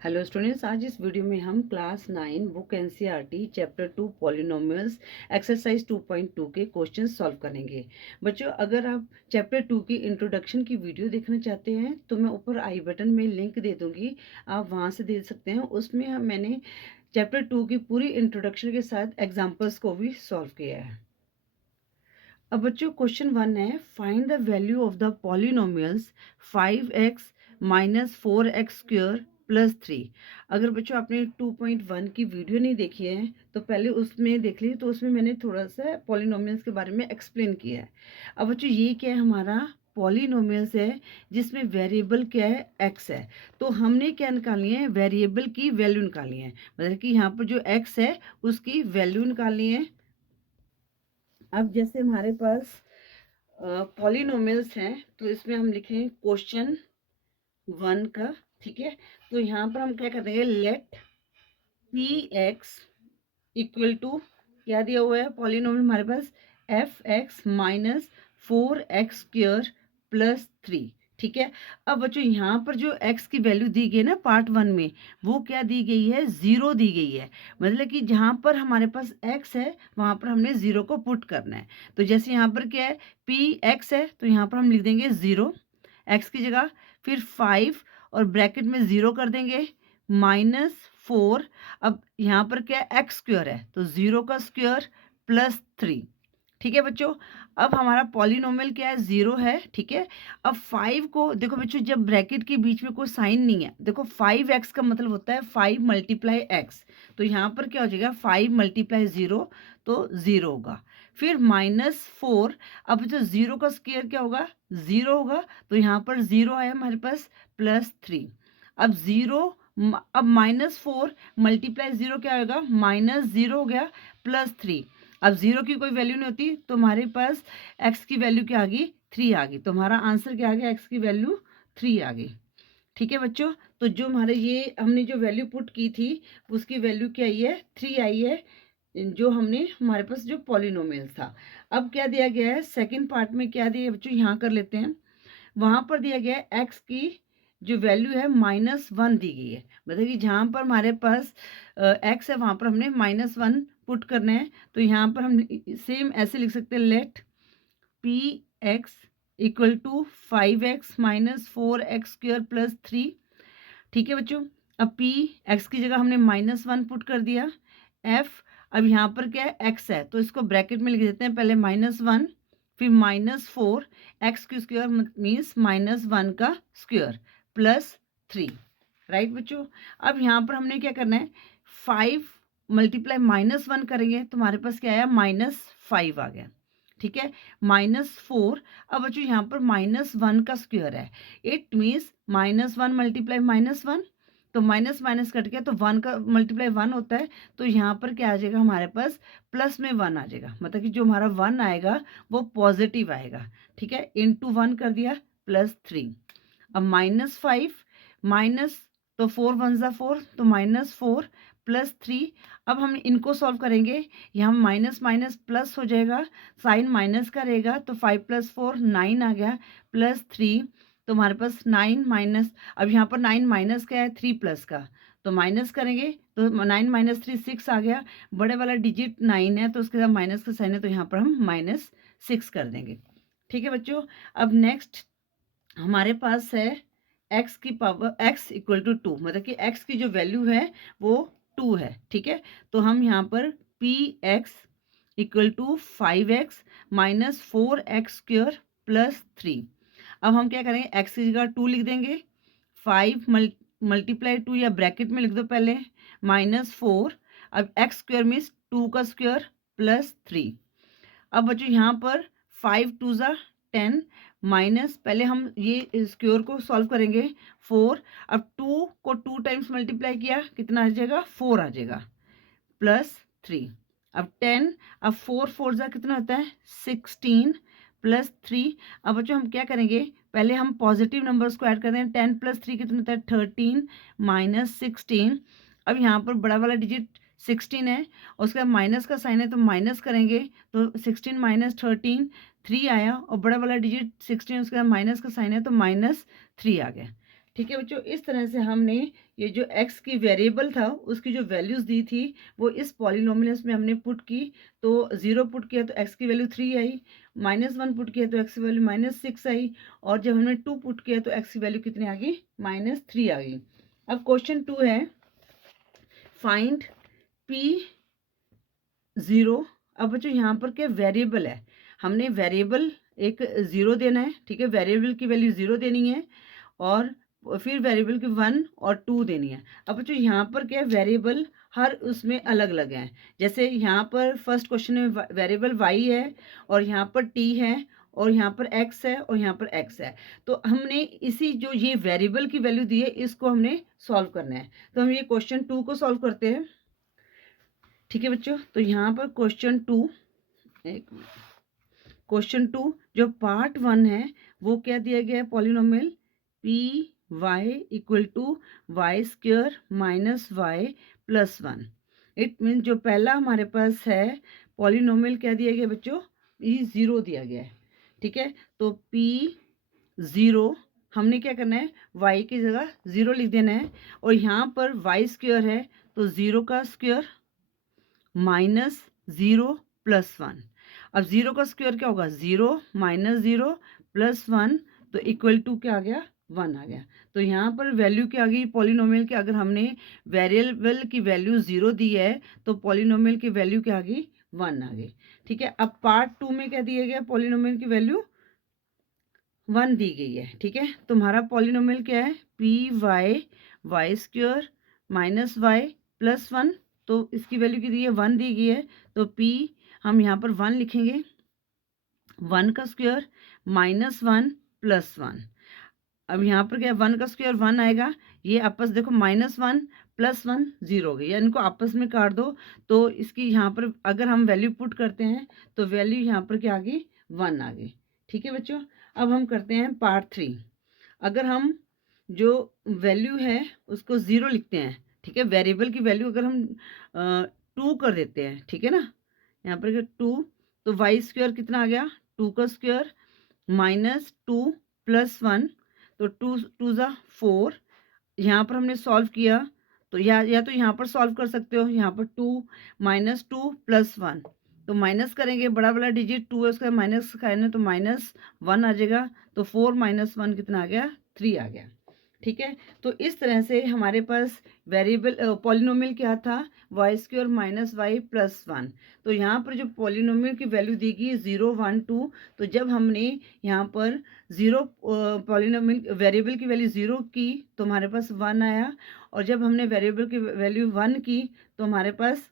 Hello students, आज इस video में हम class 9 book NCERT chapter 2 polynomials exercise 2.2 के क्वेश्चंस सॉल्व करेंगे। बच्चों, अगर आप चैप्टर 2 की इंट्रोडक्शन की वीडियो देखना चाहते हैं तो मैं ऊपर आई बटन में लिंक दे दूंगी, आप वहां से देख सकते हैं। उसमें मैंने चैप्टर 2 की पूरी इंट्रोडक्शन के साथ एग्जाम्पल्स को भी सॉल्व किया है। अब बच्चों, क्वेश्चन 1 है, find the value of the polynomials 5x minus 4x square plus 3। अगर बच्चों आपने 2.1 की वीडियो नहीं देखी है तो पहले उसमें देख ली, तो उसमें मैंने थोड़ा सा पॉलिनोमियल्स के बारे में एक्सप्लेन किया है। अब बच्चों, ये क्या है, हमारा पॉलिनोमियल्स है जिसमें वेरिएबल क्या है, x है। तो हमने क्या निकालनी है, वेरिएबल की वैल्यू निकालनी है, मतलब कि यहाँ पर जो x है उसकी वैल्यू निकालनी है। अब जैसे हमारे पास पॉलिनोमियल्स हैं तो इसमें हम लिखेंगे क्वेश्चन 1 का, ठीक है। तो यहाँ पर हम क्या कर देंगे, let P x equal to, क्या दिया हुआ है पॉलिनोमियल हमारे पास, F x minus 4x square plus 3, ठीक है। अब बच्चों, यहाँ पर जो x की वैल्यू दी गई है ना पार्ट 1 में, वो क्या दी गई है, 0 दी गई है। मतलब कि जहाँ पर हमारे पास x है वहाँ पर हमने 0 को पुट करना है। तो जैसे यहाँ पर क्या है, पी एक्स है तो यहाँ पर हम लिख देंगे 0 x की जगह, फिर 5 और ब्रैकेट में 0 कर देंगे, -4। अब यहाँ पर क्या है, एक्स स्क्वायर है तो 0 का स्क्वायर प्लस 3, ठीक है बच्चों। अब हमारा पॉलिनोमियल क्या है, 0 है, ठीक है। अब 5 को देखो बच्चों, जब ब्रैकेट के बीच में कोई साइन नहीं है, देखो 5x का मतलब होता है 5 मल्टीप्लाई एक्स। तो यहाँ पर क्या हो जाएगा, 5 मल्टीप्लाई 0 तो 0 होगा, फिर -4। अब जो 0 का स्क्वायर क्या होगा, 0 होगा, तो यहाँ पर 0 आया हमारे पास, प्लस 3। अब 0, अब -4 मल्टीप्लाई 0 क्या होगा, -0 हो गया, प्लस 3। अब 0 की कोई वैल्यू नहीं होती तो हमारे पास x की वैल्यू क्या आ गई, 3 आ गई। तो हमारा आंसर क्या आ गया, x की वैल्यू 3 आ गई, ठीक है बच्चों। तो जो हमारे ये हमने जो वैल्यू पुट की थी उसकी वैल्यू क्या आई है, 3 आई है, जो हमने हमारे पास जो पॉलिनोमियल था। अब क्या दिया गया है सेकंड पार्ट में, क्या दिया है बच्चों, यहाँ कर लेते हैं। वहां पर दिया गया है एक्स की जो वैल्यू है -1 दी गई है, मतलब कि जहां पर हमारे पास एक्स है वहां पर हमने -1 पुट करना है। तो यहाँ पर हम सेम ऐसे लिख सकते हैं, let P x equal to 5x minus 4x square plus 3, ठीक है बच्चों। अब पी एक्स की जगह हमने -1 पुट कर दिया, एफ, अब यहाँ पर क्या है, एक्स है तो इसको ब्रैकेट में लिख देते हैं, पहले -1 फिर -4, एक्स की स्क्वायर मीन्स -1 का स्क्वायर प्लस 3, राइट बच्चों। अब यहाँ पर हमने क्या करना है, 5 मल्टीप्लाई -1 करेंगे तो हमारे पास क्या आया, -5 आ गया, ठीक है, -4। अब बच्चों यहाँ पर -1 का स्क्वायर है, इट मीन्स -1 मल्टीप्लाई -1, तो माइनस माइनस कट गया तो 1 का मल्टीप्लाई 1 होता है, तो यहाँ पर क्या आ जाएगा हमारे पास, प्लस में 1 आ जाएगा, मतलब कि जो हमारा 1 आएगा वो पॉजिटिव आएगा, ठीक है। इंटू 1 कर दिया, +3। अब -5 माइनस, तो 4 1 ज़ा 4, तो -4 +3। अब हम इनको सॉल्व करेंगे, यहाँ माइनस माइनस प्लस हो जाएगा, साइन माइनस का रहेगा, तो 5 + 4 9 आ गया, +3। तो हमारे पास 9 माइनस, अब यहाँ पर 9 माइनस का है, 3 प्लस का, तो माइनस करेंगे तो 9 माइनस 3 6 आ गया, बड़े वाला डिजिट 9 है तो उसके साथ माइनस का साइन है, तो यहाँ पर हम -6 कर देंगे, ठीक है बच्चों। अब नेक्स्ट हमारे पास है x की पावर, x इक्वल टू 2, मतलब कि x की जो वैल्यू है वो 2 है, ठीक है। तो हम यहाँ पर P x equal to 5x minus 4x square plus 3। अब हम क्या करेंगे, x की जगह 2 लिख देंगे, 5 मल्टीप्लाई 2 या ब्रैकेट में लिख दो पहले, -4। अब x स्क्वायर मीन्स 2 का स्क्वायर प्लस 3। अब बच्चों यहाँ पर 5 2 ज़ा 10, माइनस, पहले हम ये स्क्वायर को सॉल्व करेंगे, 4। अब 2 को 2 टाइम्स मल्टीप्लाई किया, कितना आ जाएगा, 4 आ जाएगा, +3। अब 10, अब 4 4 ज़ा कितना होता है, 16 +3। अब बच्चों हम क्या करेंगे, पहले हम पॉजिटिव नंबर्स को ऐड करते हैं, 10 + 3 कितना होता है, 13 -16। अब यहाँ पर बड़ा वाला डिजिट 16 है, उसका माइनस का साइन है तो माइनस करेंगे, तो 16 - 13 3 आया, और बड़ा वाला डिजिट 16 उसका माइनस का साइन है तो -3 आ गया, ठीक है बच्चों, इस तरह से हमने ये जो x की वेरिएबल था उसकी जो वैल्यूज दी थी वो इस पॉलिनोमियल्स में हमने पुट की। तो 0 पुट किया तो x की वैल्यू 3 आई, -1 पुट किया तो x की वैल्यू -6 आई, और जब हमने 2 पुट किया तो x की वैल्यू कितनी आ गई, -3 आ गई। अब क्वेश्चन 2 है, फाइंड P0। अब बच्चों यहाँ पर क्या वेरिएबल है, हमने वेरिएबल एक 0 देना है, ठीक है, वेरिएबल की वैल्यू 0 देनी है, और फिर वेरिएबल की 1 और 2 देनी है। अब बच्चों यहाँ पर क्या है, वेरिएबल हर उसमें अलग अलग हैं। जैसे यहाँ पर फर्स्ट क्वेश्चन में वेरिएबल y है, और यहाँ पर t है, और यहाँ पर x है, और यहाँ पर x है। तो हमने इसी जो ये वेरिएबल की वैल्यू दी है इसको हमने सॉल्व करना है। तो हम ये क्वेश्चन 2 को सॉल्व करते हैं। ठीक है बच्चों, तो यहाँ पर क्वेश्चन 2, एक क्वेश्चन 2 जो पार्ट 1 है वो क्या दिया गया है, polynomial P Y equal to Y square minus Y plus 1। It mean जो पहला हमारे पास है पॉलिनोमियल क्या दिया गया बच्चों, P0 दिया गया है। ठीक है, तो P0 हमने क्या करना है, y की जगह 0 लिख देना है, और यहाँ पर वाई स्क्वेयर है तो 0 का स्क्वेयर माइनस 0 प्लस 1। अब 0 का स्क्वायर क्या होगा, 0 माइनस 0 प्लस 1, तो इक्वल टू क्या आ गया, 1 आ गया। तो यहाँ पर वैल्यू क्या आ गई पॉलिनोमियल की, अगर हमने वेरिएबल की वैल्यू 0 दी है तो पॉलिनोमियल की वैल्यू क्या आ गई, 1 आ गई। ठीक है, अब पार्ट 2 में क्या दिया गया, पॉलिनोमियल की वैल्यू 1 दी गई है। ठीक है, तुम्हारा पॉलिनोमियल क्या है, P Y Y square minus Y plus 1, तो इसकी वैल्यू की दी है 1 दी गई है, तो p हम यहाँ पर 1 लिखेंगे, 1 का स्क्वायर माइनस 1 प्लस 1। अब यहाँ पर क्या है, 1 का स्क्वायर 1 आएगा, ये आपस देखो -1 प्लस 1 0 हो गई, या इनको आपस में काट दो, तो इसकी यहाँ पर अगर हम वैल्यू पुट करते हैं तो वैल्यू यहाँ पर क्या आ गई, 1 आ गई। ठीक है बच्चों, अब हम करते हैं पार्ट 3। अगर हम जो वैल्यू है उसको 0 लिखते हैं, ठीक है, वेरिएबल की वैल्यू अगर हम 2 कर देते हैं, ठीक है ना, यहाँ पर 2, तो वाई स्क्वायर कितना आ गया, 2 का स्क्वायर माइनस 2 प्लस 1, तो 2 2 ज़ा 4। यहाँ पर हमने सॉल्व किया तो या तो यहाँ पर सॉल्व कर सकते हो, यहाँ पर 2 माइनस 2 प्लस 1, तो माइनस करेंगे, बड़ा वाला डिजिट 2 है उसका माइनस का है ना, तो -1 आ जाएगा, तो 4 माइनस 1 कितना आ गया, 3 आ गया। ठीक है, तो इस तरह से हमारे पास वेरिएबल पॉलिनोमियल क्या था, Y square minus Y plus 1। तो यहाँ पर जो पॉलिनोमियल की वैल्यू दी गई 0 1 2, तो जब हमने यहाँ पर 0 पॉलिनोमियल वेरिएबल की वैल्यू 0 की तो हमारे पास 1 आया, और जब हमने वेरिएबल की वैल्यू 1 की तो हमारे पास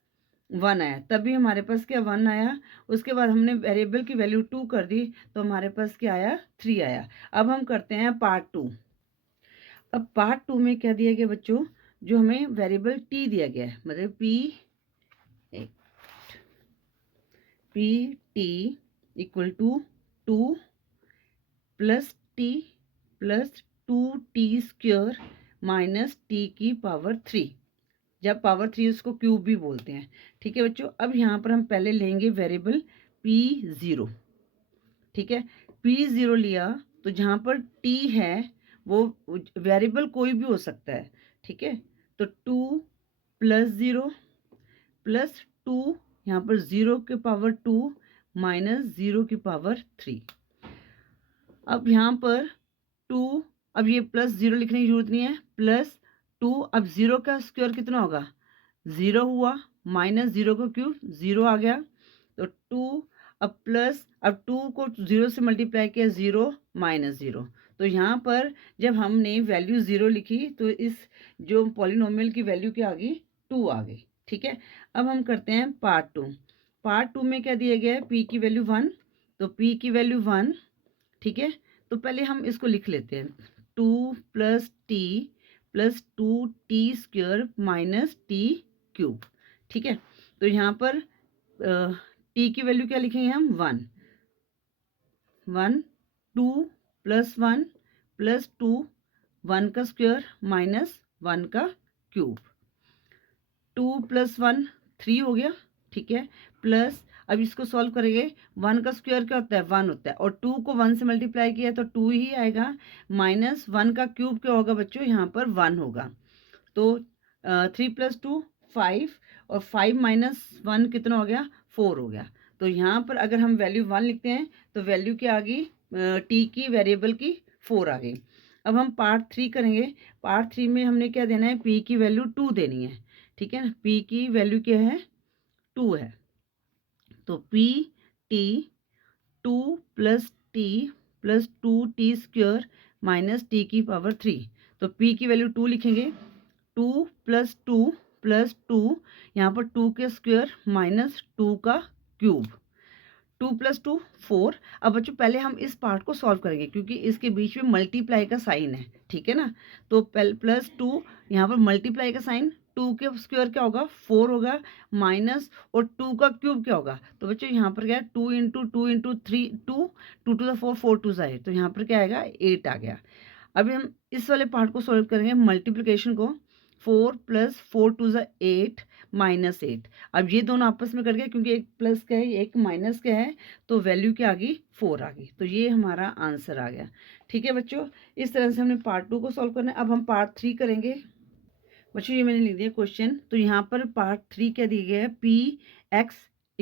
1 आया, तभी हमारे पास क्या 1 आया। उसके बाद हमने वेरिएबल की वैल्यू 2 कर दी तो हमारे पास क्या आया, 3 आया। अब हम करते हैं पार्ट 2। अब पार्ट 2 में क्या दिया गया बच्चों, जो हमें वेरिएबल t दिया गया है, मतलब P T equal to 2 plus T plus 2t square minus T की पावर 3, जब पावर 3 उसको क्यूब भी बोलते हैं। ठीक है बच्चों, अब यहाँ पर हम पहले लेंगे वेरिएबल p0। ठीक है, p0 लिया तो जहाँ पर t है वो वेरिएबल कोई भी हो सकता है। ठीक है, तो 2 प्लस 0 प्लस 2, यहाँ पर 0 के पावर 2 माइनस 0 की पावर 3। अब यहाँ पर 2, अब ये प्लस 0 लिखने की जरूरत नहीं है, प्लस 2, अब 0 का स्क्वायर कितना होगा, 0 हुआ, माइनस 0 का क्यूब 0 आ गया, तो 2, अब प्लस, अब 2 को 0 से मल्टीप्लाई किया, 0 माइनस 0, तो यहाँ पर जब हमने वैल्यू 0 लिखी तो इस जो पॉलिनोमियल की वैल्यू क्या आ गई, 2 आ गई। ठीक है, अब हम करते हैं पार्ट 2। पार्ट 2 में क्या दिया गया है, p की वैल्यू 1, तो p की वैल्यू 1। ठीक है, तो पहले हम इसको लिख लेते हैं, 2 plus T plus 2t square minus T cube. ठीक है, तो यहाँ पर टी की वैल्यू क्या लिखेंगे हम, 1 2 प्लस 1 प्लस 2, 1 का स्क्वायर माइनस 1 का क्यूब, 2 प्लस 1 3 हो गया। ठीक है, प्लस अब इसको सॉल्व करेंगे, 1 का स्क्वायर क्या होता है 1 होता है, और 2 को 1 से मल्टीप्लाई किया तो 2 ही आएगा, माइनस 1 का क्यूब क्या होगा बच्चों, यहाँ पर 1 होगा। तो 3 + 2 5, और 5 - 1 कितना हो गया 4 हो गया। तो यहाँ पर अगर हम वैल्यू 1 लिखते हैं तो वैल्यू क्या आ गई, टी की वेरिएबल की 4 आ गई। अब हम पार्ट 3 करेंगे। पार्ट 3 में हमने क्या देना है, पी की वैल्यू 2 देनी है, ठीक है ना। पी की वैल्यू क्या है 2 है, तो P T 2 + T + 2t² - T की पावर 3। तो p की वैल्यू 2 लिखेंगे, 2 + 2 + 2, यहाँ पर 2 के स्क्वायर माइनस 2 का क्यूब, 2 + 2 4। अब बच्चों पहले हम इस पार्ट को सॉल्व करेंगे क्योंकि इसके बीच में मल्टीप्लाई का साइन है, ठीक है ना। तो +2 यहाँ पर मल्टीप्लाई का साइन, 2 के स्क्वायर क्या होगा 4 होगा, माइनस और 2 का क्यूब क्या होगा। तो बच्चों यहाँ पर क्या है 2 × 2 × 3 2, 2 to the 4 4 2 8, तो यहाँ पर क्या आएगा 8 आ गया। अभी हम इस वाले पार्ट को सॉल्व करेंगे, मल्टीप्लिकेशन को, 4 + 4 2 8 -8। अब ये दोनों आपस में कट गए क्योंकि एक प्लस का है एक माइनस का है, तो वैल्यू क्या आ गई 4 आ गई। तो ये हमारा आंसर आ गया, ठीक है बच्चों। इस तरह से हमने पार्ट 2 को सॉल्व करना है। अब हम पार्ट 3 करेंगे। बच्चों ये मैंने लिख दिया क्वेश्चन। तो यहाँ पर पार्ट 3 क्या दिया गया है, px =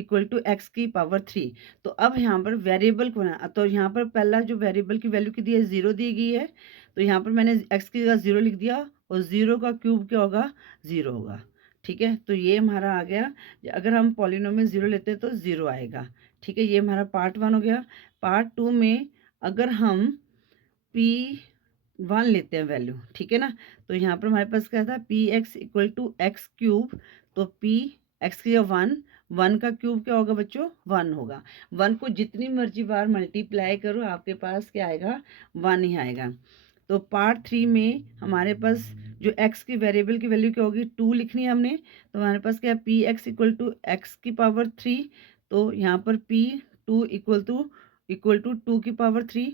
x की पावर 3। तो अब यहाँ पर वेरिएबल को ना, तो यहाँ पर पहला जो वेरिएबल की वैल्यू की दी है 0 दी गई है, तो यहाँ पर मैंने x की जगह 0 लिख दिया, और 0 का क्यूब क्या होगा 0 होगा, ठीक है। तो ये हमारा आ गया, अगर हम पॉलिनोमियल 0 लेते हैं तो 0 आएगा, ठीक है। ये हमारा पार्ट 1 हो गया। पार्ट 2 में अगर हम p1 लेते हैं वैल्यू, ठीक है ना, तो यहाँ पर हमारे पास क्या था px = x³। तो px की 1 का क्यूब क्या होगा बच्चों 1 होगा। 1 को जितनी मर्जी बार मल्टीप्लाई करो आपके पास क्या आएगा 1 ही आएगा। तो पार्ट 3 में हमारे पास जो x की वेरिएबल की वैल्यू क्या होगी 2 लिखनी है हमने, तो हमारे पास क्या है px = x की पावर 3। तो यहाँ पर p2 = 2 की पावर 3।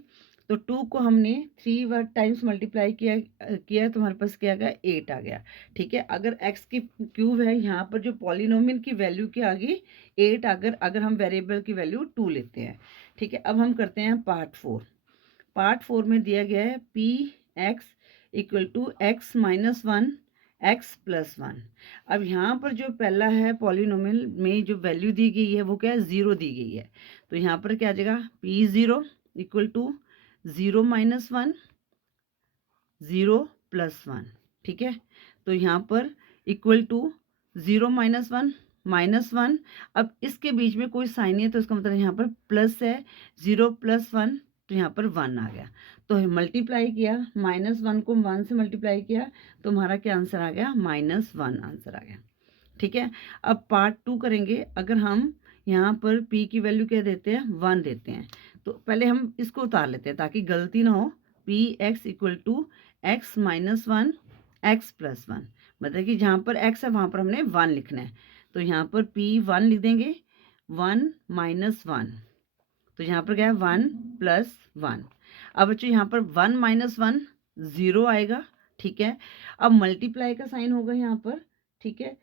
तो 2 को हमने 3 टाइम्स मल्टीप्लाई किया तो हमारे पास क्या आ गया 8 आ गया, ठीक है। अगर x की क्यूब है, यहाँ पर जो पॉलिनोमियल की वैल्यू क्या आ गई 8, अगर हम वेरिएबल की वैल्यू 2 लेते हैं, ठीक है। अब हम करते हैं पार्ट 4। पार्ट 4 में दिया गया है px = x - 1 x + 1। अब यहाँ पर जो पहला है पॉलिनोमियल में जो वैल्यू दी गई है वो क्या है 0 दी गई है। तो यहाँ पर क्या आ जाएगा p0 = 0 - 1 0 + 1, ठीक है। तो यहाँ पर इक्वल टू 0 - 1 -1। अब इसके बीच में कोई साइन नहीं है तो इसका मतलब यहाँ पर प्लस है, 0 + 1 तो यहाँ पर 1 आ गया। तो मल्टीप्लाई किया, -1 को 1 से मल्टीप्लाई किया तो हमारा क्या आंसर आ गया -1 आंसर आ गया, ठीक है। अब पार्ट 2 करेंगे। अगर हम यहाँ पर p की वैल्यू क्या देते हैं 1 देते हैं, तो पहले हम इसको उतार लेते हैं ताकि गलती ना हो। px = x - 1 x + 1, मतलब कि जहाँ पर x है वहाँ पर हमने 1 लिखना है। तो यहाँ पर p1 लिख देंगे, 1 - 1, तो यहाँ पर क्या है 1 + 1। अब बच्चों यहाँ पर 1 - 1 0 आएगा, ठीक है। अब मल्टीप्लाई का साइन होगा यहाँ पर, ठीक है।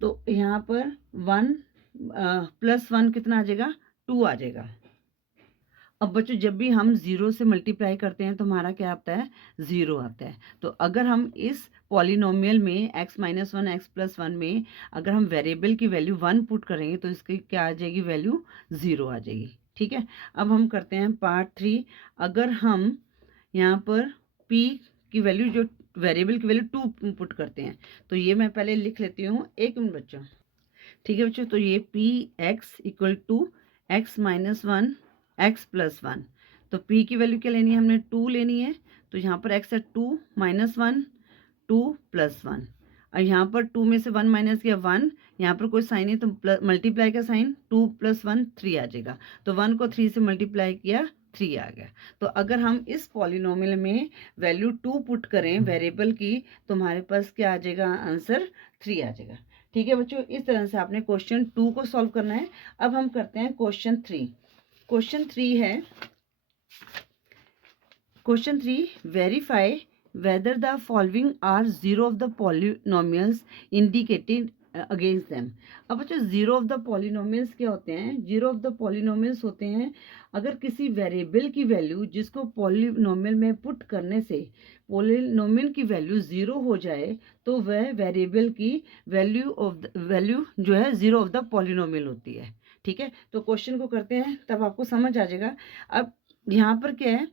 तो यहाँ पर 1 + 1 कितना आ जाएगा 2 आ जाएगा। अब बच्चों जब भी हम 0 से मल्टीप्लाई करते हैं तो हमारा क्या आता है 0 आता है। तो अगर हम इस पॉलिनोमियल में x - 1 x + 1 में अगर हम वेरिएबल की वैल्यू 1 पुट करेंगे तो इसकी क्या आ जाएगी वैल्यू 0 आ जाएगी, ठीक है। अब हम करते हैं पार्ट 3। अगर हम यहाँ पर p की वैल्यू जो वेरिएबल की वैल्यू 2 पुट करते हैं, तो ये मैं पहले लिख लेती हूँ, 1 मिनट बच्चों, ठीक है बच्चों। तो ये px = x - 1 x + 1। तो p की वैल्यू क्या लेनी है हमने 2 लेनी है। तो यहाँ पर x है 2 - 1 2 + 1, और यहाँ पर 2 में से 1 माइनस किया 1, यहाँ पर कोई साइन है तो मल्टीप्लाई का साइन 2 + 1 3 आ जाएगा। तो 1 को 3 से मल्टीप्लाई किया 3 आ गया। तो अगर हम इस पॉलिनोमियल में वैल्यू 2 पुट करें वेरिएबल की तो हमारे पास क्या आ जाएगा आंसर 3 आ जाएगा, ठीक है बच्चों। इस तरह से आपने क्वेश्चन 2 को सॉल्व करना है। अब हम करते हैं क्वेश्चन 3। क्वेश्चन 3 है, question 3, verify whether the following are zero of the polynomials indicated against them. अब बच्चों जीरो ऑफ द पॉलिनोमियल्स क्या होते हैं? जीरो ऑफ द पॉलिनोमियल्स होते हैं अगर किसी वेरिएबल की वैल्यू जिसको पॉलिनोमियल में पुट करने से पॉलिनोमियल की वैल्यू जीरो हो जाए तो वह वेरिएबल की वैल्यू जो है जीरो ऑफ द पॉलिनोमियल होती है। ठीक है, तो क्वेश्चन को करते हैं तब आपको समझ आ जाएगा। अब यहाँ पर क्या है,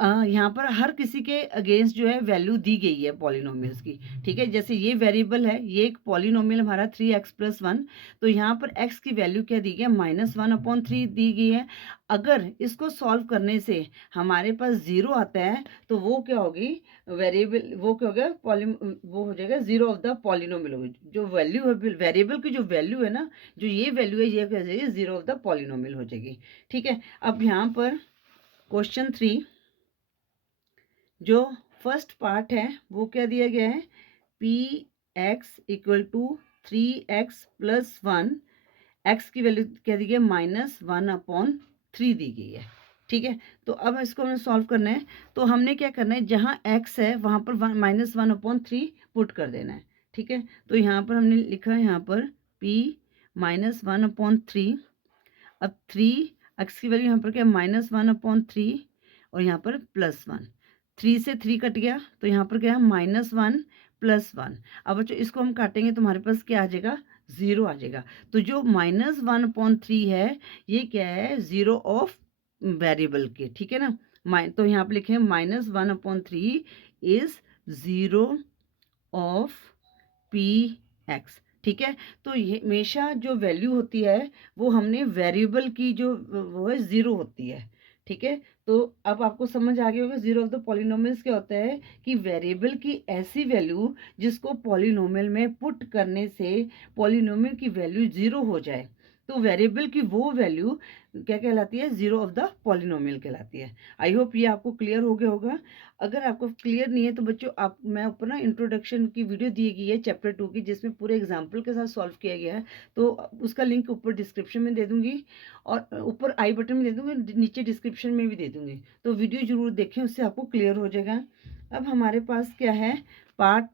यहाँ पर हर किसी के अगेंस्ट जो है वैल्यू दी गई है पॉलिनोमियल्स की। ठीक है, जैसे ये वेरिएबल है, ये एक पॉलिनोमियल हमारा 3x+1, तो यहाँ पर x की वैल्यू क्या दी गई है? -1/3 दी गई है। अगर इसको सॉल्व करने से हमारे पास जीरो आता है तो वो क्या होगी? वेरिएबल वो क्या हो गया? वो हो जाएगा जीरो ऑफ द पॉलिनोमियल होगी। जो वैल्यू है वेरिएबल की, जो वैल्यू है ना, जो ये वैल्यू है, ये क्या हो जाएगी? जीरो ऑफ द पॉलिनोमियल हो जाएगी। ठीक है, अब यहाँ पर क्वेश्चन 3 जो फर्स्ट पार्ट है वो क्या दिया गया है? px equal to 3x+1, x की वैल्यू क्या दी गई है? -1/3 दी गई है। ठीक है, तो अब इसको हमें सॉल्व करना है। तो हमने क्या करना है, जहाँ x है वहाँ पर -1/3 पुट कर देना है। ठीक है, तो यहाँ पर हमने लिखा है यहाँ पर p -1/3। अब 3 x की वैल्यू यहाँ पर क्या? -1/3 और यहाँ पर +1। 3 से 3 कट गया तो यहाँ पर क्या है? -1 +1। अब बच्चों इसको हम काटेंगे तो हमारे पास क्या आ जाएगा? 0 आ जाएगा। तो जो -1/3 है ये क्या है? जीरो ऑफ वेरिएबल के। ठीक है ना, तो यहाँ पर लिखें -1/3 इज जीरो ऑफ px। ठीक है, तो ये हमेशा जो वैल्यू होती है वो हमने वेरिएबल की जो वो है जीरो होती है। ठीक है, तो अब आपको समझ आ गया होगा जीरो ऑफ द पॉलिनोमियल्स क्या होता है कि वेरिएबल की ऐसी वैल्यू जिसको पॉलिनोमियल में पुट करने से पॉलिनोमियल की वैल्यू जीरो हो जाए तो वेरिएबल की वो वैल्यू क्या कहलाती है? जीरो ऑफ द पॉलिनोमियल कहलाती है। आई होप ये आपको क्लियर हो गया होगा। अगर आपको क्लियर नहीं है तो बच्चों आप मैं ऊपर ना इंट्रोडक्शन की वीडियो दी गई है चैप्टर 2 की, जिसमें पूरे एग्जाम्पल के साथ सॉल्व किया गया है, तो उसका लिंक ऊपर डिस्क्रिप्शन में दे दूंगी और ऊपर आई बटन में दे दूंगी, नीचे डिस्क्रिप्शन में भी दे दूंगी, तो वीडियो जरूर देखें, उससे आपको क्लियर हो जाएगा। अब हमारे पास क्या है? पार्ट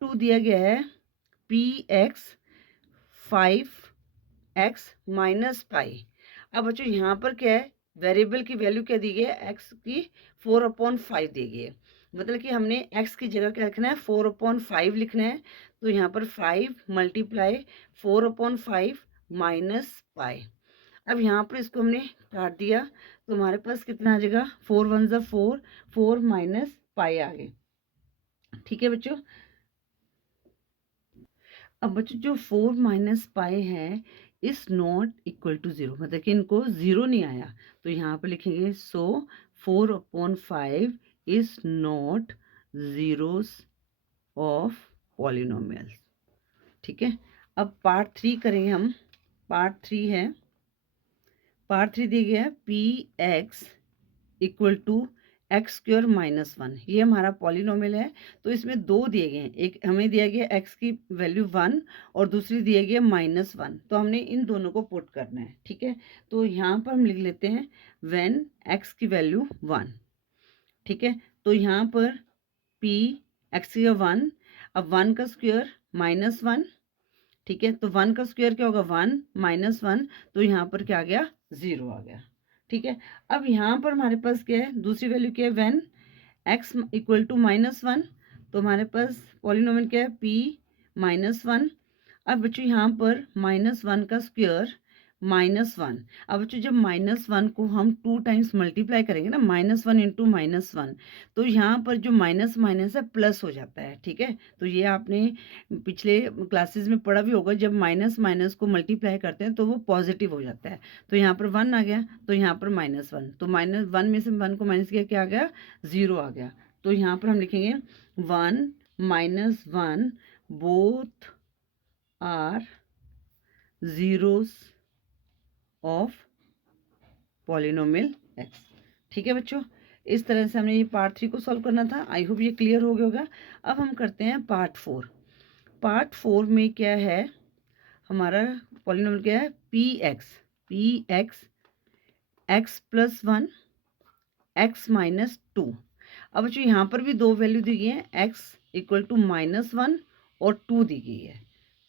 टू दिया गया है px 5x-π। अब बच्चों यहाँ पर क्या है? वेरिएबल की वैल्यू क्या दी गई है? x की 4/5 दी गई है। मतलब कि हमने x की जगह क्या लिखना है? 4/5 लिखना है। तो यहाँ पर 5 × 4/5 -π। अब यहाँ पर इसको हमने काट दिया तो हमारे पास कितना आ जाएगा? 4 × 1 = 4, 4 - π आ गए। ठीक है बच्चों, अब बच्चों जो 4 - π है इज नॉट इक्वल टू 0, मतलब कि इनको 0 नहीं आया, तो यहाँ पर लिखेंगे सो 4/5 is not zeros of polynomials. ठीक है, अब पार्ट 3 करेंगे हम। पार्ट 3 है, पार्ट 3 दिया गया है px इक्वल टू x² - 1। ये हमारा पॉलिनोमियल है, तो इसमें दो दिए गए हैं, एक हमें दिया गया x की वैल्यू 1 और दूसरी दिया गया -1, तो हमने इन दोनों को पुट करना है। ठीक है, तो यहाँ पर हम लिख लेते हैं व्हेन x की वैल्यू 1। ठीक है, तो यहाँ पर p x की 1, अब 1 का स्क्वायर -1। ठीक है, तो 1 का स्क्वायर क्या होगा? 1 -1, तो यहाँ पर क्या आ गया? 0 आ गया। ठीक है, अब यहाँ पर हमारे पास क्या है? दूसरी वैल्यू क्या है? व्हेन x इक्वल टू -1, तो हमारे पास पॉलिनोमियल क्या है? p -1। अब बच्चों यहाँ पर -1 का स्क्वायर -1। अब बच्चों जब -1 को हम 2 टाइम्स मल्टीप्लाई करेंगे ना, -1 इंटू -1, तो यहाँ पर जो माइनस माइनस है प्लस हो जाता है। ठीक है, तो ये आपने पिछले क्लासेस में पढ़ा भी होगा, जब माइनस माइनस को मल्टीप्लाई करते हैं तो वो पॉजिटिव हो जाता है। तो यहाँ पर 1 आ गया, तो यहाँ पर -1, तो -1 में से 1 को माइनस किया, क्या आ गया? 0 आ गया। तो यहाँ पर हम लिखेंगे 1 - 1 both are zeros of polynomial x। ठीक है बच्चों, इस तरह से हमने ये पार्ट 3 को सॉल्व करना था। आई होप ये क्लियर हो गया होगा। अब हम करते हैं पार्ट 4। पार्ट 4 में क्या है? हमारा पॉलिनोमियल क्या है? px x+1 x -2। अब बच्चों यहाँ पर भी दो वैल्यू दी गई है, x इक्वल टू -1 और 2 दी गई है।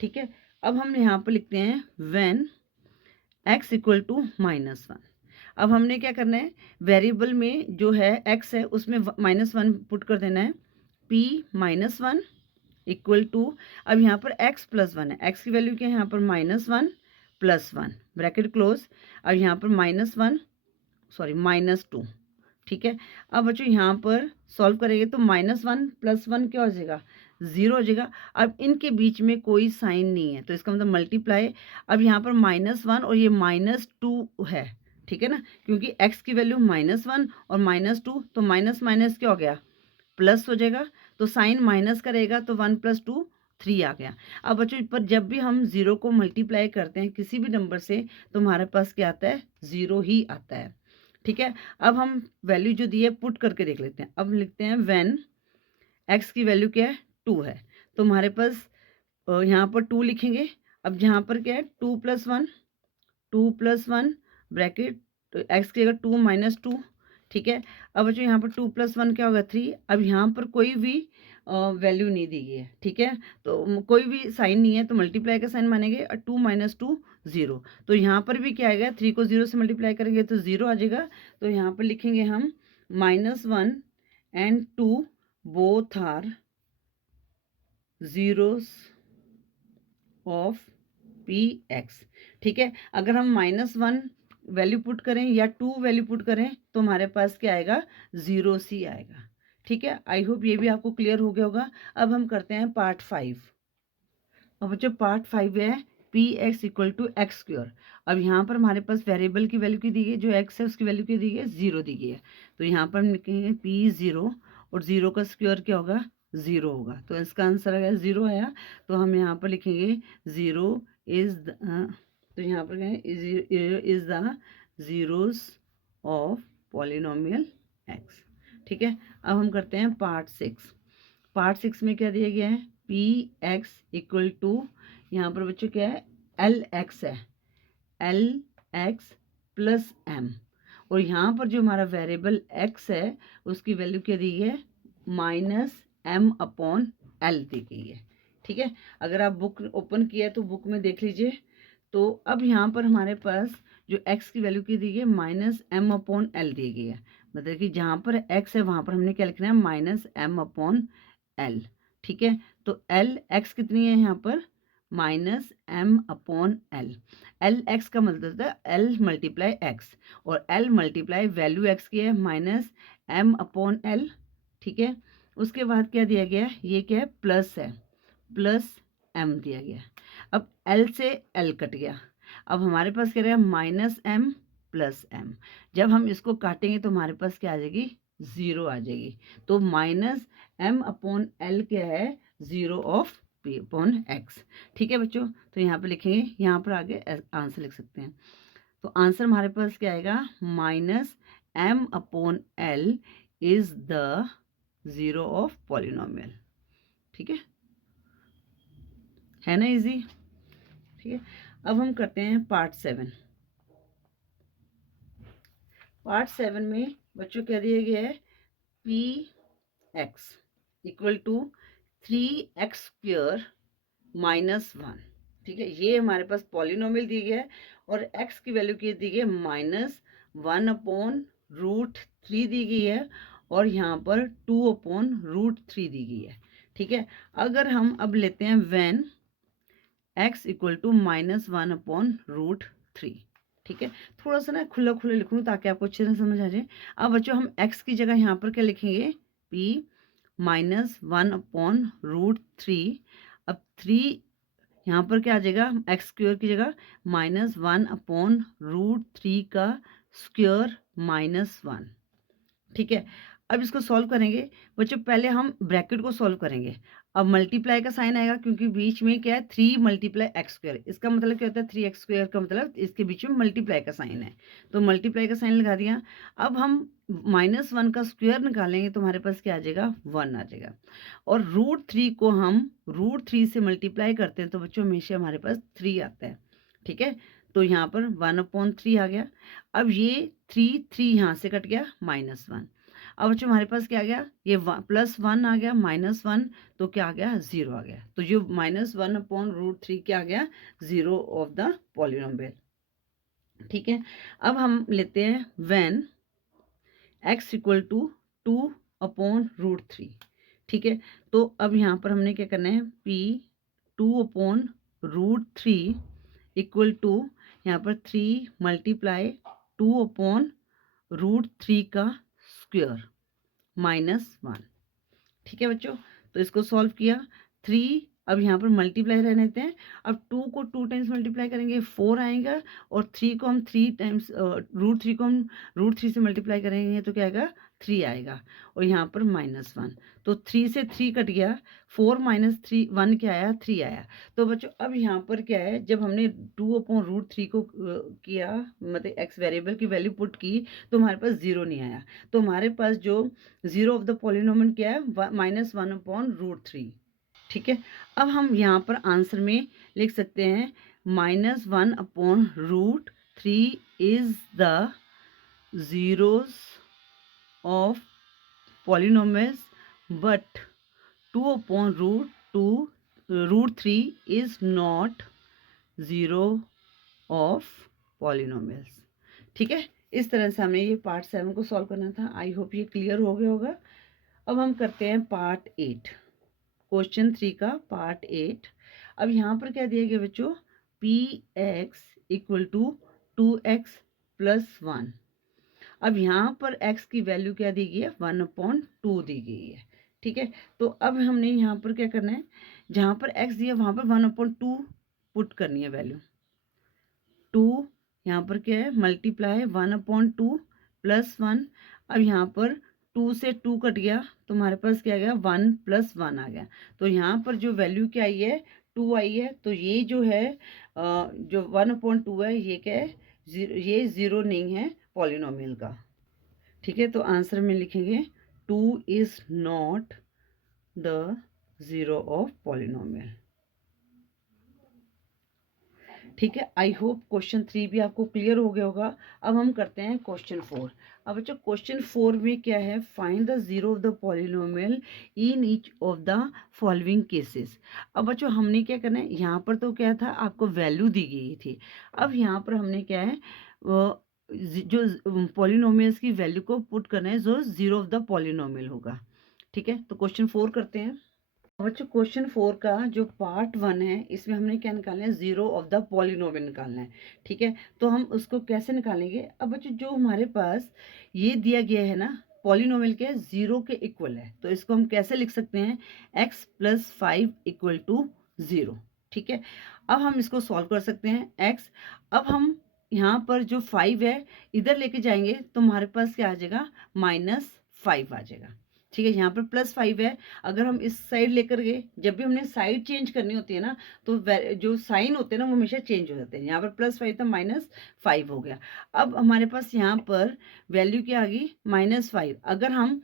ठीक है। अब हम यहाँ पर लिखते हैं व्हेन x इक्वल टू -1। अब हमने क्या करना है, वेरिएबल में जो है x है उसमें -1 पुट कर देना है। p -1 इक्वल टू, अब यहाँ पर x प्लस 1 है, x की वैल्यू क्या है यहाँ पर -1 प्लस 1 ब्रैकेट क्लोज। अब यहाँ पर -2, ठीक है। अब बच्चों यहाँ पर सॉल्व करेंगे तो -1 प्लस 1 क्या हो जाएगा, 0 हो जाएगा। अब इनके बीच में कोई साइन नहीं है तो इसका मतलब मल्टीप्लाई। अब यहाँ पर -1 और ये -2 है, ठीक है ना, क्योंकि x की वैल्यू -1 और -2 तो माइनस माइनस क्या हो गया, प्लस हो जाएगा। तो साइन माइनस करेगा तो 1 + 2 3 आ गया। अब बच्चों पर जब भी हम 0 को मल्टीप्लाई करते हैं किसी भी नंबर से तो हमारे पास क्या आता है, 0 ही आता है, ठीक है। अब हम वैल्यू जो दी है पुट करके देख लेते हैं। अब लिखते हैं व्हेन x की वैल्यू क्या है, 2 है, तो हमारे पास यहाँ पर 2 लिखेंगे। अब यहाँ पर क्या है, 2 + 1 ब्रैकेट, तो x की जगह 2 - 2, ठीक है। अब बच्चों यहाँ पर 2 + 1 क्या होगा, 3। अब यहाँ पर कोई भी वैल्यू नहीं दी गई है, ठीक है, तो कोई भी साइन नहीं है तो मल्टीप्लाई का साइन मानेंगे। और 2 - 2 0, तो यहाँ पर भी क्या आएगा, 3 को 0 से मल्टीप्लाई करेंगे तो 0 आ जाएगा। तो यहाँ पर लिखेंगे हम -1 and 2 both are zeros of px, ठीक है। अगर हम -1 वैल्यू पुट करें या 2 वैल्यू पुट करें तो हमारे पास क्या आएगा, 0 सी आएगा, ठीक है। आई होप ये भी आपको क्लियर हो गया होगा। अब हम करते हैं पार्ट 5। अब जो पार्ट 5 है px इक्वल टू x²। अब यहाँ पर हमारे पास वेरिएबल की वैल्यू की दी गई, जो x है उसकी वैल्यू की दी गई, 0 दी गई है। तो यहाँ पर हम लिखेंगे p0 और 0 का स्क्वायर क्या होगा, 0 होगा। तो इसका आंसर अगर 0 आया तो हम यहाँ पर लिखेंगे 0 इज तो यहाँ पर is the zeros of polynomial x, ठीक है। अब हम करते हैं पार्ट 6। पार्ट 6 में क्या दिया गया है, px इक्वल टू, यहाँ पर बच्चों क्या है, lx है, lx प्लस m। और यहाँ पर जो हमारा वेरिएबल x है उसकी वैल्यू क्या दी गई है, -m/l दी गई है, ठीक है। अगर आप बुक ओपन किया है तो बुक में देख लीजिए। तो अब यहाँ पर हमारे पास जो x की वैल्यू की दी गई है -m/l दी गई है, मतलब कि जहाँ पर x है वहाँ पर हमने क्या लिखना है, -m/l, ठीक है। तो l x कितनी है यहाँ पर, -m/l। l x का मतलब होता है l × x, और l × वैल्यू x की है -m/l, ठीक है। उसके बाद क्या दिया गया है, ये क्या है, प्लस है, प्लस m दिया गया। अब l से l कट गया, अब हमारे पास क्या रहेगा, -m + m। जब हम इसको काटेंगे तो हमारे पास क्या आ जाएगी, 0 आ जाएगी। तो -m/l क्या है, 0 ऑफ p/x, ठीक है बच्चों। तो यहाँ पे लिखेंगे, यहाँ पर आगे आंसर लिख सकते हैं। तो आंसर हमारे पास क्या आएगा, -m/l is the 0 of polynomial, ठीक है ना, इजी, ठीक है। अब हम करते हैं पार्ट 7। पार्ट 7 में बच्चों क्या दिया गया है, px इक्वल टू 3x² -1, ठीक है। ये हमारे पास पॉलिनोमियल दी गया है और x की वैल्यू की दी गई है -1/√3 दी गई है, और यहाँ पर 2/√3 दी गई है, ठीक है। अगर हम अब लेते हैं व्हेन x इक्वल टू -1/√3, ठीक है। थोड़ा सा ना खुला खुला लिखूँ ताकि आपको अच्छे से समझ आ जाए। अब बच्चों हम x की जगह यहाँ पर क्या लिखेंगे, p -1/√3। अब 3 यहाँ पर क्या आ जाएगा, x² की जगह -1/√3 का स्क्वायर -1, ठीक है। अब इसको सॉल्व करेंगे बच्चों, पहले हम ब्रैकेट को सॉल्व करेंगे। अब मल्टीप्लाई का साइन आएगा क्योंकि बीच में क्या है, 3 × x²। इसका मतलब क्या होता है, 3x² का मतलब इसके बीच में मल्टीप्लाई का साइन है, तो मल्टीप्लाई का साइन लगा दिया। अब हम -1 का स्क्वायर निकालेंगे तो हमारे पास क्या आ जाएगा, 1 आ जाएगा। और √3 को हम √3 से मल्टीप्लाई करते हैं तो बच्चों हमेशा हमारे पास 3 आता है, ठीक है। तो यहाँ पर 1/3 आ गया। अब ये 3 यहाँ से कट गया, -1। अब बच्चों हमारे पास क्या आ गया, ये +1 आ गया, -1 तो क्या आ गया, 0 आ गया। तो जो -1/√3 क्या आ गया, 0 ऑफ द पॉलिनोमियल। ठीक है, अब हम लेते हैं व्हेन x = 2/√3। ठीक है, तो अब यहाँ पर हमने क्या करना है, p 2/√3 = यहाँ पर 3 × 2/√3 का स्क्वायर -1। ठीक है बच्चों, तो इसको सॉल्व किया, 3 अब यहाँ पर मल्टीप्लाई रहने देते हैं। अब 2 को 2 टाइम्स मल्टीप्लाई करेंगे 4 आएगा, और 3 को हम 3 टाइम्स √3 को हम √3 से मल्टीप्लाई करेंगे तो क्या आएगा, 3 आएगा, और यहाँ पर -1। तो 3 से 3 कट गया, 4 - 3 1 क्या आया, 3 आया। तो बच्चों अब यहाँ पर क्या है, जब हमने 2/√3 को किया, मतलब x वेरिएबल की वैल्यू पुट की, तो हमारे पास 0 नहीं आया। तो हमारे पास जो 0 ऑफ द पॉलिनोमियल क्या है, -1/√3। ठीक है, अब हम यहाँ पर आंसर में लिख सकते हैं -1/√3 is the zeros of polynomials, but 2/√3 is not zero of polynomials। ठीक है, इस तरह से हमें ये पार्ट 7 को सॉल्व करना था। आई होप ये क्लियर हो गया होगा। अब हम करते हैं पार्ट 8, क्वेश्चन 3 का पार्ट 8। अब यहाँ पर क्या दिया गया बच्चों, px = 2x + 1। अब यहाँ पर x की वैल्यू क्या दी गई है, 1/2 दी गई है। ठीक है, तो अब हमने यहाँ पर क्या करना है, जहाँ पर x दिया वहाँ पर 1/2 पुट करनी है वैल्यू। 2 यहाँ पर क्या है, मल्टीप्लाई 1/2 + 1। अब यहाँ पर 2 से 2 कट गया, तो हमारे पास क्या आ गया, 1 + 1 आ गया। तो यहाँ पर जो वैल्यू क्या आई है, 2 आई है। तो ये जो है जो 1/2 है, ये क्या है, ये 0 नहीं है पॉलिनोमियल का। ठीक है, तो आंसर में लिखेंगे 2 is not the 0 of polynomial. ठीक है, आई होप क्वेश्चन 3 भी आपको क्लियर हो गया होगा। अब हम करते हैं क्वेश्चन 4। अब बच्चों क्वेश्चन 4 में क्या है, find the 0 of the polynomial in each of the following cases. अब बच्चों हमने क्या करना है, यहाँ पर तो क्या था, आपको वैल्यू दी गई थी। अब यहाँ पर हमने क्या है, जो पॉलिनोमियल्स की वैल्यू को पुट करना है, जो 0 ऑफ द पॉलिनोमियल होगा। ठीक है, तो क्वेश्चन 4 करते हैं। बच्चों क्वेश्चन 4 का जो पार्ट 1 है, इसमें हमने क्या निकालना है, 0 ऑफ द पॉलिनोमियल निकालना है। ठीक है, तो हम उसको कैसे निकालेंगे। अब बच्चों जो हमारे पास ये दिया गया है ना, पॉलिनोमियल के 0 के इक्वल है, तो इसको हम कैसे लिख सकते हैं, x + 5 = 0। ठीक है, अब हम इसको सॉल्व कर सकते हैं x। अब हम यहाँ पर जो 5 है इधर लेके जाएंगे, तो हमारे पास क्या आ जाएगा, -5 आ जाएगा। ठीक है, यहाँ पर +5 है। अगर हम इस साइड लेकर गए, जब भी हमने साइड चेंज करनी होती है ना, तो जो साइन होते हैं ना, वो हमेशा चेंज हो जाते हैं। यहाँ पर +5 था, -5 हो गया। अब हमारे पास यहाँ पर वैल्यू क्या आ गई, -5। अगर हम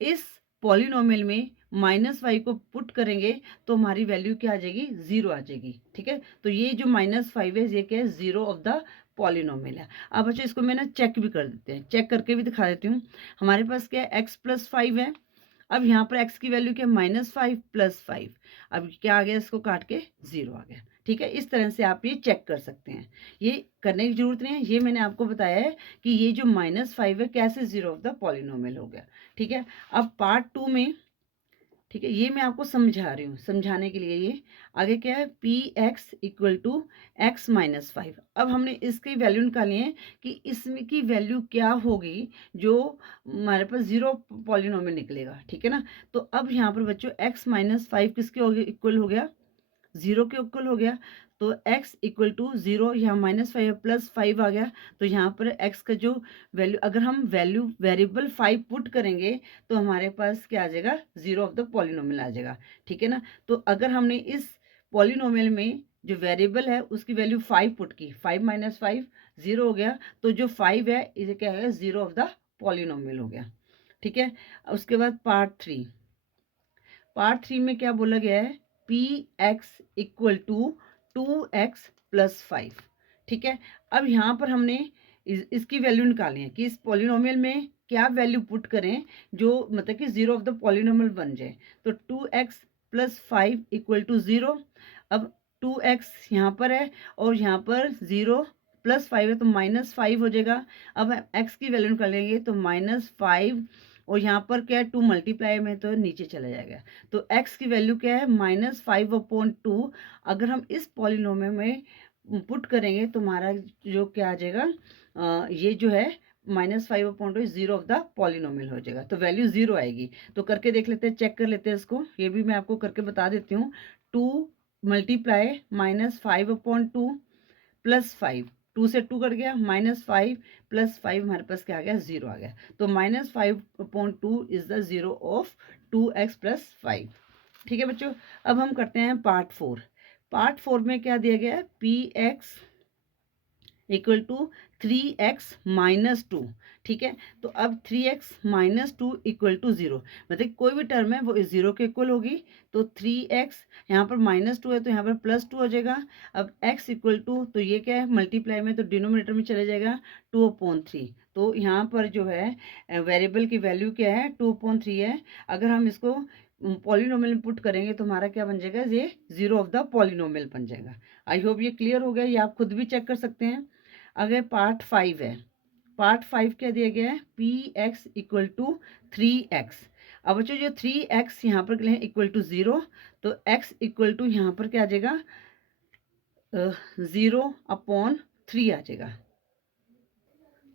इस पॉलिनोमियल में -5 को पुट करेंगे, तो हमारी वैल्यू क्या आ जाएगी, 0 आ जाएगी। ठीक है, तो ये जो -5 है, ये क्या है, 0 ऑफ द पॉलिनोमियल है। अब बच्चों इसको मैं ना चेक भी कर देते हैं, चेक करके भी दिखा देती हूँ। हमारे पास क्या है, x + 5 है। अब यहाँ पर x की वैल्यू क्या, -5 + 5। अब क्या आ गया, इसको काट के 0 आ गया। ठीक है, इस तरह से आप ये चेक कर सकते हैं। ये करने की जरूरत नहीं है, ये मैंने आपको बताया है कि ये जो -5 है कैसे 0 ऑफ द पॉलिनोमियल हो गया। ठीक है, अब पार्ट 2 में, ठीक है, ये मैं आपको समझा रही हूँ, समझाने के लिए। ये आगे क्या है, px = x - 5। अब हमने इसकी वैल्यू निकाली है कि इसमें की वैल्यू क्या होगी, जो हमारे पास 0 पॉलिनोमियल निकलेगा। ठीक है ना, तो अब यहाँ पर बच्चों x - 5 किसके इक्वल हो गया, 0 के इक्वल हो गया। तो x = 0, यहाँ -5 + 5 आ गया। तो यहाँ पर x का जो वैल्यू, अगर हम वैल्यू वेरिएबल 5 पुट करेंगे, तो हमारे पास क्या आ जाएगा, 0 ऑफ द पॉलिनोमियल आ जाएगा। ठीक है ना, तो अगर हमने इस पॉलिनोमियल में जो वेरिएबल है उसकी वैल्यू 5 पुट की, 5 - 5 0 हो गया। तो जो 5 है इसे क्या है, 0 ऑफ द पॉलिनोमियल हो गया। ठीक है, उसके बाद पार्ट 3 में क्या बोला गया है, px = 2x + 5। ठीक है, अब यहाँ पर हमने इसकी वैल्यू निकाली है कि इस पॉलिनोमियल में क्या वैल्यू पुट करें जो मतलब कि जीरो ऑफ द पॉलिनोमियल बन जाए। तो 2x + 5 = 0। अब 2x यहाँ पर है और यहाँ पर 0 + 5 है तो -5 हो जाएगा। अब x की वैल्यू निकाल लेंगे तो -5 और यहाँ पर क्या है 2 मल्टीप्लाई में तो नीचे चला जाएगा। तो x की वैल्यू क्या है -5/2। अगर हम इस पॉलिनोमियल में पुट करेंगे तो हमारा जो क्या आ जाएगा, ये जो है -5/2 जीरो ऑफ द पॉलिनोमियल हो जाएगा। तो वैल्यू जीरो आएगी। तो करके देख लेते हैं, चेक कर लेते हैं इसको। ये भी मैं आपको करके बता देती हूँ। 2 मल्टीप्लाई -5/2 + 5, 2 से 2 कट गया, -5 + 5 हमारे पास क्या आ गया, जीरो आ गया। तो -5/2 is the zero of 2x + 5। ठीक है बच्चों। अब हम करते हैं पार्ट 4। पार्ट 4 में क्या दिया गया है, px = 3x - 2। ठीक है। तो अब 3x - 2 = 0, मतलब कोई भी टर्म है वो जीरो के इक्वल होगी। तो 3x यहाँ पर -2 है तो यहाँ पर +2 हो जाएगा। अब x = तो ये क्या है, मल्टीप्लाई में तो डिनोमिनेटर में चले जाएगा 2/3। तो यहाँ पर जो है वेरिएबल की वैल्यू क्या है, 2/3 है। अगर हम इसको पॉलिनोमियल में पुट करेंगे तो हमारा क्या बन जाएगा, ये जीरो ऑफ द पॉलिनोमियल बन जाएगा। आई होप ये क्लियर हो गया। ये आप खुद भी चेक कर सकते हैं। अगर पार्ट 5 है, पार्ट 5 क्या दिया गया है, px = 3x। अब बच्चों जो 3x यहाँ पर लिखे = 0, तो x = यहाँ पर क्या आ जाएगा, 0/3 आ जाएगा।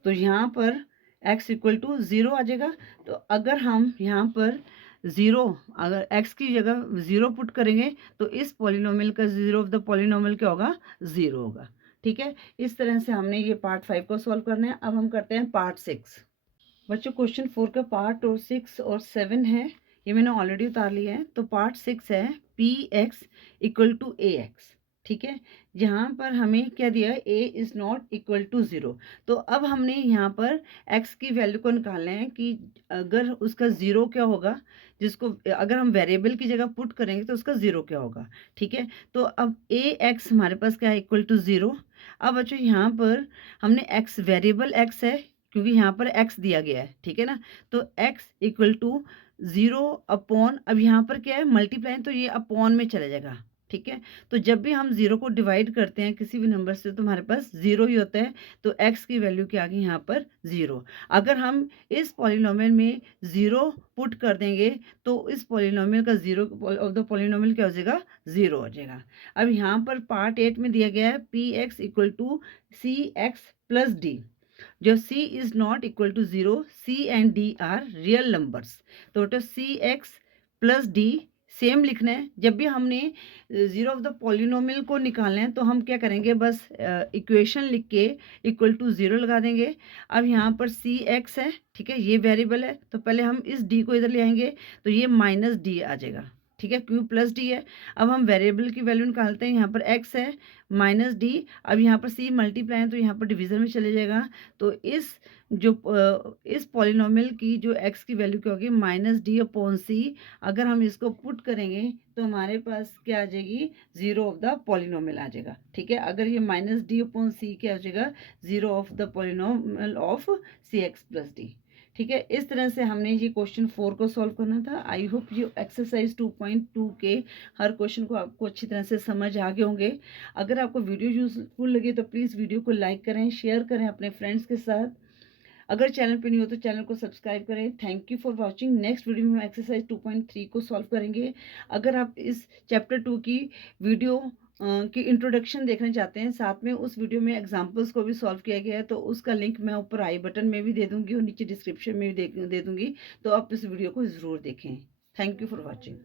तो यहाँ पर x = 0 आ जाएगा। तो अगर हम यहाँ पर 0, अगर x की जगह 0 पुट करेंगे तो इस पॉलिनोमियल का जीरो ऑफ द पॉलिनोमियल क्या होगा, 0 होगा। ठीक है। इस तरह से हमने ये पार्ट 5 को सॉल्व करना है। अब हम करते हैं पार्ट 6। बच्चों क्वेश्चन 4 का पार्ट और 6 और 7 है, ये मैंने ऑलरेडी उतार लिया है। तो पार्ट 6 है px = ax। ठीक है। यहाँ पर हमें क्या दिया है, a is not equal to 0। तो अब हमने यहाँ पर x की वैल्यू को निकालना है कि अगर उसका 0 क्या होगा, जिसको अगर हम वेरिएबल की जगह पुट करेंगे तो उसका 0 क्या होगा। ठीक है। तो अब ax हमारे पास क्या है, = 0। अब बच्चों यहाँ पर हमने x, वेरिएबल x है क्योंकि यहाँ पर x दिया गया है। ठीक है ना। तो x = 0/, अब यहाँ पर क्या है, मल्टीप्लाई, तो ये अपॉन में चला जाएगा। ठीक है। तो जब भी हम 0 को डिवाइड करते हैं किसी भी नंबर से तो हमारे पास 0 ही होता है। तो x की वैल्यू क्या आ गई यहाँ पर, 0। अगर हम इस पॉलिनोमियल में 0 पुट कर देंगे तो इस पॉलिनोमियल का जीरो ऑफ द पॉलिनोमियल क्या हो जाएगा, 0 हो जाएगा। अब यहाँ पर पार्ट 8 में दिया गया है px = cx + d। जो c is not equal to 0, c and d are real numbers. तो बेटा cx + d सेम लिखना है। जब भी हमने जीरो ऑफ द पॉलिनोमियल को निकालना है तो हम क्या करेंगे, बस इक्वेशन लिख के =0 लगा देंगे। अब यहाँ पर cx है, ठीक है, ये वेरिएबल है तो पहले हम इस d को इधर ले आएंगे तो ये -d आ जाएगा। ठीक है, क्योंकि +d है। अब हम वेरिएबल की वैल्यू निकालते हैं। यहाँ पर x है -d। अब यहाँ पर c मल्टीप्लाई है तो यहाँ पर डिवीजन में चले जाएगा। तो इस पॉलिनोमियल की जो x की वैल्यू क्या होगी, -d/c। अगर हम इसको पुट करेंगे तो हमारे पास क्या आ जाएगी, जीरो ऑफ द पॉलिनोमियल आ जाएगा। ठीक है। अगर ये -d/c क्या हो जाएगा, zero of the polynomial of cx + d। ठीक है। इस तरह से हमने ये क्वेश्चन 4 को सॉल्व करना था। आई होप ये एक्सरसाइज 2.2 के हर क्वेश्चन को आपको अच्छी तरह से समझ आ गए होंगे। अगर आपको वीडियो यूजफुल लगे तो प्लीज़ वीडियो को लाइक करें, शेयर करें अपने फ्रेंड्स के साथ। अगर चैनल पे नहीं हो तो चैनल को सब्सक्राइब करें। Thank you for watching. Next video में हम एक्सरसाइज 2.3 को सॉल्व करेंगे। अगर आप इस चैप्टर 2 की वीडियो की इंट्रोडक्शन देखना चाहते हैं, साथ में उस वीडियो में एग्जाम्पल्स को भी सॉल्व किया गया है, तो उसका लिंक मैं ऊपर आई बटन में भी दे दूँगी और नीचे डिस्क्रिप्शन में भी दे दूँगी। तो आप इस वीडियो को ज़रूर देखें। Thank you for watching.